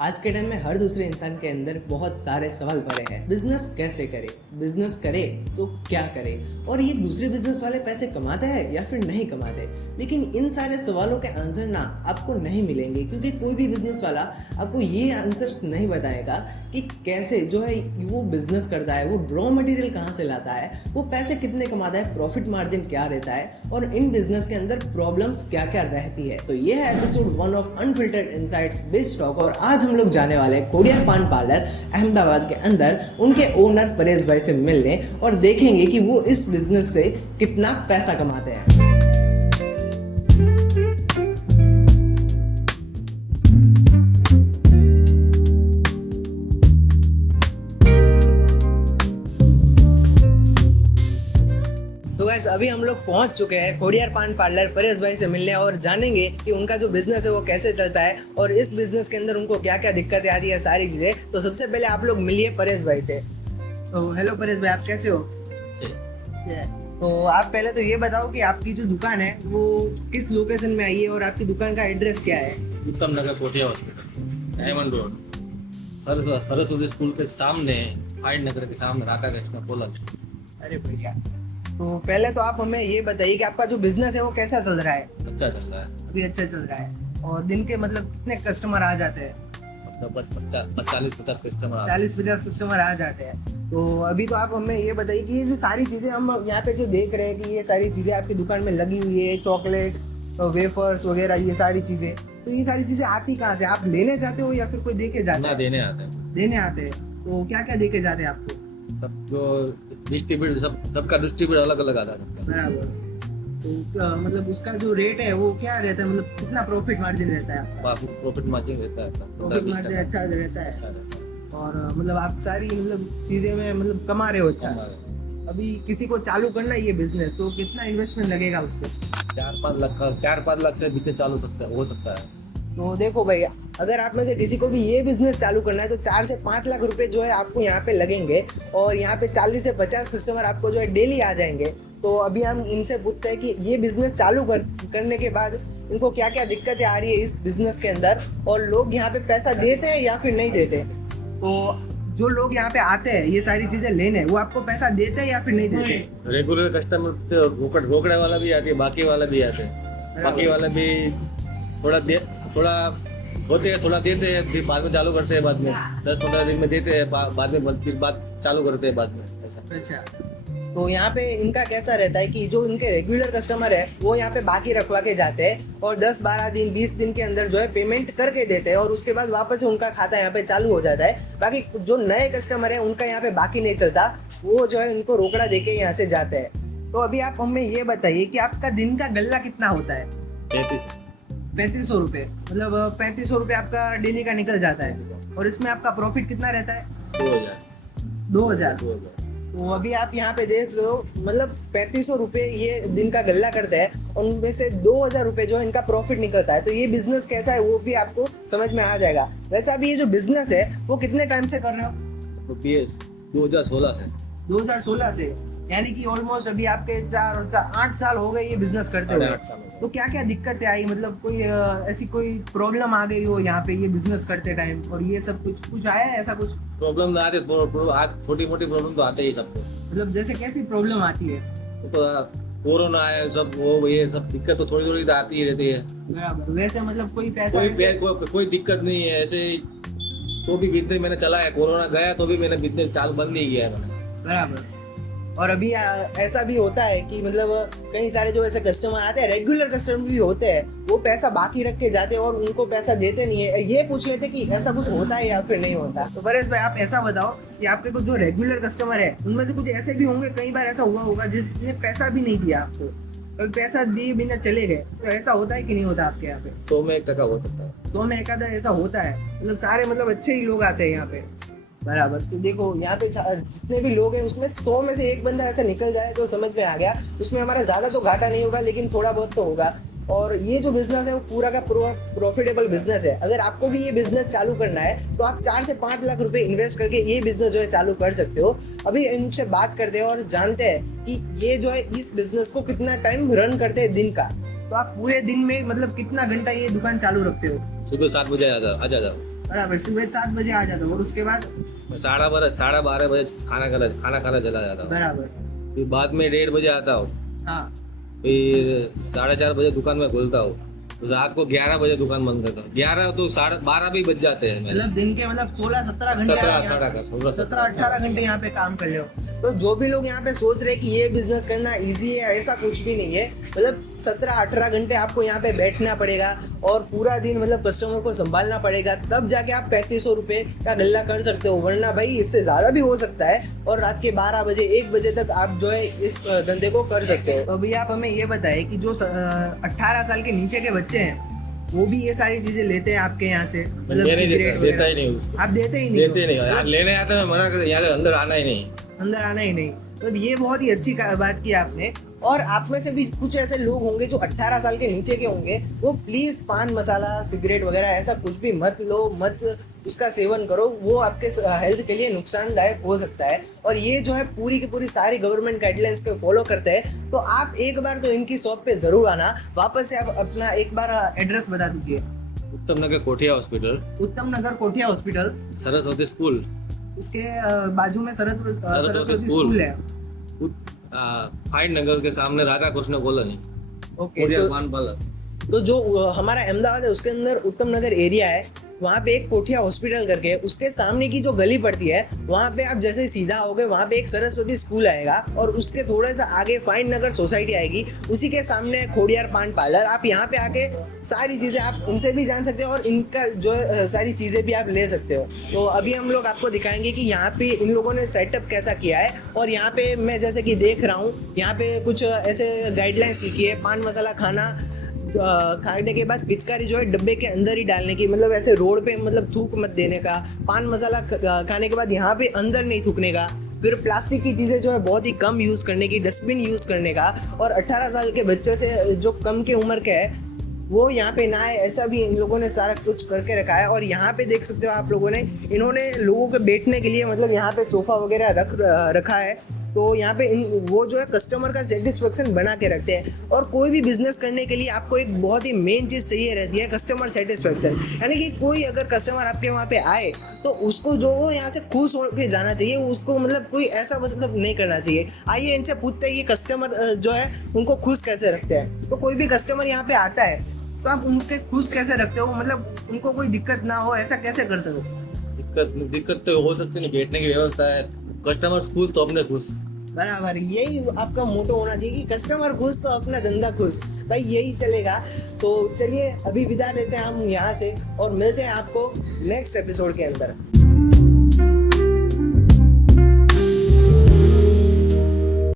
आज के टाइम में हर दूसरे इंसान के अंदर बहुत सारे सवाल भरे हैं। बिजनेस कैसे करे, बिजनेस करे तो क्या करे, और ये दूसरे बिजनेस वाले पैसे कमाते हैं या फिर नहीं कमाते। लेकिन इन सारे सवालों के आंसर ना आपको नहीं मिलेंगे, क्योंकि कोई भी बिजनेस वाला आपको ये आंसर्स नहीं बताएगा कि कैसे जो है वो बिजनेस करता है, वो रॉ मटेरियल कहाँ से लाता है, वो पैसे कितने कमाता है, प्रॉफिट मार्जिन क्या रहता है, और इन बिजनेस के अंदर प्रॉब्लम्स क्या क्या रहती है। तो ये है एपिसोड 1 ऑफ अनफिल्टर्ड इनसाइट्स बिज टॉक, और आज हम लोग जाने वाले हैं कोडिया पान पार्लर अहमदाबाद के अंदर उनके ओनर परेश भाई से मिलने, और देखेंगे कि वो इस बिजनेस से कितना पैसा कमाते हैं। तो गाइस अभी हम लोग पहुंच चुके हैं कोडियार पान पार्लर परेश भाई से मिलने, और जानेंगे कि उनका जो बिजनेस है वो कैसे चलता है और इस बिजनेस के अंदर उनको क्या क्या दिक्कतें आती है, सारी चीजें। तो सबसे पहले आप लोग मिलिए परेश भाई से। तो हेलो परेश भाई, आप कैसे हो? तो आप पहले तो ये बताओ कि आपकी जो दुकान है वो किस लोकेशन में आई है और आपकी दुकान का एड्रेस क्या है? Uttam Nagar Kothiya hospital, diamond road, Saraswati school के सामने, फाइड नगर के सामने, राधा कृष्ण कॉलोनी। अरे बढ़िया। तो पहले तो आप हमें ये बताइए कि आपका जो बिजनेस है वो कैसा चल रहा है? अच्छा चल रहा है। अभी अच्छा चल रहा है। और दिन के मतलब कितने कस्टमर आ जाते हैं? मतलब 40-50 कस्टमर 40-50 कस्टमर आ जाते हैं। तो अभी तो आप हमें ये बताइए कि ये जो सारी चीज़ें हम यहाँ पे जो देख रहे हैं कि ये सारी चीज़ें आपकी दुकान में लगी हुई है, चॉकलेट, वेफर्स वगैरह, ये सारी चीज़ें, तो ये सारी चीज़ें आती कहाँ से? आप लेने जाते हो या फिर कोई दे के जाता है? देने आते हैं। देने आते हैं। तो क्या क्या दे के जाते हैं आपको? सब जो डिस्ट्रीब्यूट, सबका डिस्ट्रीब्यूट अलग अलग आता है। बराबर। तो मतलब उसका जो रेट है वो क्या रहता है, मतलब कितना प्रॉफिट मार्जिन रहता है आपका? प्रॉफिट मार्जिन रहता है। प्रॉफिट मार्जिन अच्छा रहता है। और मतलब आप सारी मतलब चीज़ें में मतलब कमा रहे हो अच्छा। अभी किसी को चालू करना है ये बिजनेस, तो कितना इन्वेस्टमेंट लगेगा उसको? 4-5 लाख से बीते चालू हो सकता है। तो देखो भाई, अगर आप में से किसी को भी ये बिजनेस चालू करना है तो 4 से 5 लाख रुपए जो है आपको यहाँ पे लगेंगे, और यहाँ पे 40 से 50 कस्टमर आपको जो है डेली आ जाएंगे। तो अभी हम इनसे पूछते हैं कि ये बिजनेस चालू करने के बाद इनको क्या क्या दिक्कतें आ रही है इस बिजनेस के अंदर, और लोग यहाँ पे पैसा देते हैं या फिर नहीं देते। तो जो लोग यहाँ पे आते हैं ये सारी चीजें लेने, वो आपको पैसा देते हैं या फिर नहीं देते? रेगुलर कस्टमर रोकड़े वाला भी आते हैं, बाकी वाला भी आते हैं। बाकी वाला भी थोड़ा होते हैं, थोड़ा देते हैं, फिर बाद में चालू करते हैं, बाद में 10-15 दिन में देते हैं, बाद में फिर बात चालू करते हैं बाद में, ऐसा। अच्छा। तो यहाँ पे इनका कैसा रहता है कि जो इनके रेगुलर कस्टमर है वो यहाँ पे बाकी रखवा के जाते हैं, और 10-12 दिन 20 दिन के अंदर जो है पेमेंट करके देते हैं, और उसके बाद वापस से उनका खाता यहाँ पे चालू हो जाता है। बाकी जो नए कस्टमर है उनका यहाँ पे बाकी नहीं चलता, वो जो है उनको रोकड़ा देके यहाँ से जाते हैं। तो अभी आप हमें ये बताइए कि आपका दिन का गल्ला कितना होता है? 3500 रुपये। मतलब 3500 रुपये आपका डेली का निकल जाता है, और इसमें आपका प्रॉफिट कितना रहता है? 2000। तो अभी आप यहाँ पे देख रहे हो, मतलब 3500 रुपये ये दिन का गल्ला करते हैं, उनमें से 2000 रुपये जो इनका प्रॉफिट निकलता है। तो ये बिजनेस कैसा है वो भी आपको समझ में आ जाएगा। वैसे अभी ये जो बिजनेस है वो कितने टाइम से कर रहे हो? 2016 से। 2016 से, यानी कि ऑलमोस्ट अभी आपके 8 साल हो गए ये बिजनेस करते हुए। तो क्या क्या दिक्कतें आई, मतलब कोई ऐसी कोई प्रॉब्लम आ गई हो यहाँ पे ये बिजनेस करते टाइम, और ये सब कुछ आया है ऐसा कुछ? प्रॉब्लम आते, छोटी मोटी प्रॉब्लम तो आते ही सबको। मतलब जैसे कैसी प्रॉब्लम आती है? तो कोरोना है, सब वो ये सब दिक्कत तो थोड़ी थोड़ी तो आती ही रहती है। बराबर। वैसे मतलब कोई पैसा कोई दिक्कत नहीं है ऐसे, तो भी बिजनेस मैंने चला है। कोरोना गया तो भी मैंने बिजनेस चालू बंद नहीं किया है मैंने। बराबर। और अभी ऐसा भी होता है कि मतलब कई सारे जो ऐसे कस्टमर आते हैं, रेगुलर कस्टमर भी होते हैं, वो पैसा बाकी रख के जाते हैं और उनको पैसा देते नहीं है। ये पूछ लेते कि ऐसा कुछ होता है या फिर नहीं होता। तो परेश भाई, आप ऐसा बताओ कि आपके कुछ जो रेगुलर कस्टमर है उनमें से कुछ ऐसे भी होंगे, कई बार ऐसा हुआ होगा जिसने पैसा भी नहीं दिया आपको, कभी पैसा दिए बिना चले गए, तो ऐसा होता है कि नहीं होता आपके यहाँ पे? 100 में 1 टका हो सकता है। 100 में 1 आधा ऐसा होता है। मतलब सारे मतलब अच्छे ही लोग आते हैं यहाँ पे। बराबर। तो देखो यहाँ पे जितने भी लोग हैं उसमें 100 में से 1 बंदा ऐसा निकल जाए तो समझ में आ गया, उसमें हमारा ज्यादा तो घाटा नहीं होगा, लेकिन थोड़ा बहुत तो होगा। और ये जो बिजनेस है वो पूरा का पूरा प्रॉफिटेबल बिजनेस है। अगर आपको भी ये बिजनेस चालू करना है तो आप 4 से 5 लाख रुपए इन्वेस्ट करके ये बिजनेस जो है चालू कर सकते हो। अभी इनसे बात करते हैं और जानते हैं कि ये जो है इस बिजनेस को कितना टाइम रन करते हैं दिन का। तो आप पूरे दिन में मतलब कितना घंटा ये दुकान चालू रखते हो? सुबह 7 बजे आ जाओ। बराबर, सुबह 7 बजे आ जाता हूँ और उसके बाद 12:30 खाना खाना चला जाता हूँ। बराबर। फिर बाद में 1:30 आता हूँ। हाँ फिर 4:30 दुकान में खोलता हूँ। रात को 11 दुकान बंद करता हूँ। 11 तो 12:30 भी बज जाते हैं मेरे। मतलब दिन के मतलब 16-17 घंटे 17-18 घंटे यहाँ पे काम कर रहे हो। तो जो भी लोग यहाँ पे सोच रहे हैं कि ये बिजनेस करना इजी है, ऐसा कुछ भी नहीं है। मतलब 17-18 घंटे आपको यहाँ पे बैठना पड़ेगा और पूरा दिन मतलब कस्टमर को संभालना पड़ेगा, तब जाके आप 3500 रुपये का गल्ला कर सकते हो, वरना भाई इससे ज़्यादा भी हो सकता है। और रात के 12 बजे 1 बजे तक आप जो है इस धंधे को कर सकते हो। तो अभी आप हमें ये बताएं कि जो 18 साल के नीचे के बच्चे हैं वो भी ये सारी चीजें लेते हैं आपके यहाँ से? मतलब सिगरेट देता ही नहीं उसको। आप देते ही नहीं? देते नहीं यार, लेने आते हैं मना करते, यहाँ अंदर आना ही नहीं, अंदर आना ही नहीं। मतलब ये बहुत ही अच्छी बात की आपने। और आप में से भी कुछ ऐसे लोग होंगे जो 18 साल के नीचे के होंगे, वो प्लीज पान मसाला सिगरेट वगैरह ऐसा कुछ भी मत लो, मत उसका सेवन करो, वो आपके हेल्थ के लिए नुकसानदायक हो सकता है। और ये जो है पूरी की पूरी सारी गवर्नमेंट गाइडलाइंस को फॉलो करते हैं। तो आप एक बार तो इनकी शॉप पे जरूर आना। वापस से आप अपना एक बार एड्रेस बता दीजिए। उत्तम नगर कोठिया हॉस्पिटल, उत्तम नगर कोठिया हॉस्पिटल, सरस्वती स्कूल, उसके बाजू में सरस्वती स्कूल है। फाइन नगर के सामने राधा कृष्ण कॉलोनी। तो जो हमारा अहमदाबाद है उसके अंदर उत्तम नगर एरिया है, वहाँ पे एक कोठिया हॉस्पिटल करके उसके सामने की जो गली पड़ती है, वहाँ पे आप जैसे सीधा आओगे वहाँ पे एक सरस्वती स्कूल आएगा और उसके थोड़ा सा आगे फाइन नगर सोसाइटी आएगी, उसी के सामने खोडियार पान पार्लर। आप यहाँ पे आके सारी चीज़ें आप उनसे भी जान सकते हो और इनका जो सारी चीज़ें भी आप ले सकते हो। तो अभी हम लोग आपको दिखाएंगे कि यहाँ पे इन लोगों ने सेटअप कैसा किया है। और यहाँ पे मैं जैसे कि देख रहा हूँ, यहाँ पे कुछ ऐसे गाइडलाइंस लिखी है, पान मसाला खाने के बाद पिचकारी जो है डब्बे के अंदर ही डालने की, मतलब ऐसे रोड पे मतलब थूक मत देने का। पान मसाला खाने के बाद यहाँ पे अंदर नहीं थूकने का। फिर प्लास्टिक की चीज़ें जो है बहुत ही कम यूज़ करने की, डस्टबिन यूज़ करने का। और 18 साल के बच्चे से जो कम के उम्र के है वो यहाँ पे ना है, ऐसा भी इन लोगों ने सारा कुछ करके रखा है। और यहाँ पे देख सकते हो आप लोगों ने, इन्होंने लोगों के बैठने के लिए मतलब यहाँ पे सोफ़ा वगैरह रखा है। तो यहाँ पे वो जो है कस्टमर का सेटिस्फेक्शन बना के रखते हैं। और कोई भी बिजनेस करने के लिए आपको एक बहुत ही मेन चीज़ चाहिए रहती है, कस्टमर सेटिस्फेक्शन। यानी कि कोई अगर कस्टमर आपके वहाँ पे आए तो उसको जो यहाँ से खुश हो के जाना चाहिए, उसको मतलब कोई ऐसा मतलब नहीं करना चाहिए। आइए इनसे पूछते हैं ये कस्टमर जो है उनको खुश कैसे रखते हैं। तो कोई भी कस्टमर यहाँ पे आता है तो आप उनके खुश कैसे रखते हो, मतलब उनको कोई दिक्कत ना हो, ऐसा कैसे करते हो? दिक्कत तो हो सकती नहीं, बैठने की व्यवस्था है, कस्टमर खुश तो अपने खुश। बराबर, यही आपका मोटो होना चाहिए कि कस्टमर खुश तो अपना धंधा खुश, भाई यही चलेगा। तो चलिए अभी विदा लेते हैं हम यहाँ से और मिलते हैं आपको नेक्स्ट एपिसोड के अंदर।